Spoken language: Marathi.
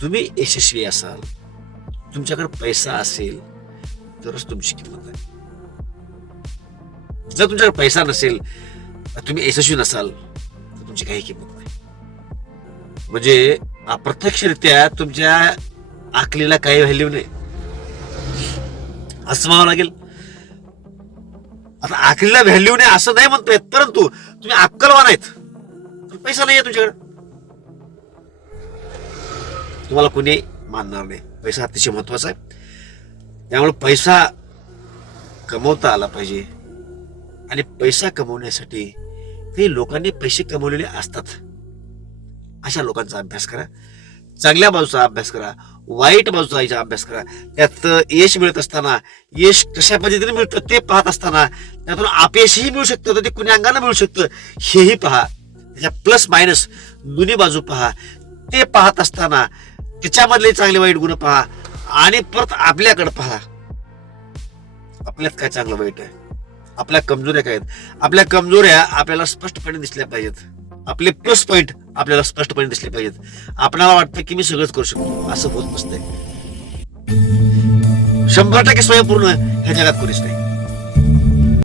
तुम्ही यशस्वी असाल, तुमच्याकडे पैसा असेल तरच तुमची किंमत आहे. जर तुमच्याकडे पैसा नसेल, तुम्ही यशस्वी नसाल तर तुमची काही किंमत नाही. म्हणजे अप्रत्यक्षरित्या तुमच्या आकलीला काही व्हॅल्यू नाही असं म्हणावं लागेल. आता आकलीला व्हॅल्यू नाही असं नाही म्हणतोय, परंतु तुम्ही अक्कलवान आहेत, पैसा नाहीये तुमच्याकडे, तुम्हाला कोणी मानणार नाही. पैसा अतिशय महत्वाचा आहे. त्यामुळे पैसा कमवता आला पाहिजे. आणि पैसा कमवण्यासाठी काही लोकांनी पैसे कमवलेले असतात, अशा लोकांचा अभ्यास करा. चांगल्या बाजूचा अभ्यास करा, वाईट बाजूचा अभ्यास करा. त्यात यश मिळत असताना यश कशा पद्धतीने मिळतं ते पाहत असताना त्यातून अपयशही मिळू शकतं, तर ते कुणी अंगाने मिळू शकतं हेही पहा. त्याच्या प्लस मायनस दोन्ही बाजू पहा. ते पाहत असताना त्याच्यामधले चांगले वाईट गुण पहा आणि परत आपल्याकडे पहा, आपल्यात काय चांगलं वाईट आहे, आपल्या कमजोऱ्या काय आहेत. आपल्या कमजोऱ्या आपल्याला स्पष्टपणे दिसल्या पाहिजेत, आपले प्लस पॉइंट आपल्याला स्पष्टपणे दिसले पाहिजेत. आपल्याला वाटतं की मी सगळंच करू शकतो, असं होत नसतंय. 100% स्वयंपूर्ण ह्या जगात कोणीच नाही.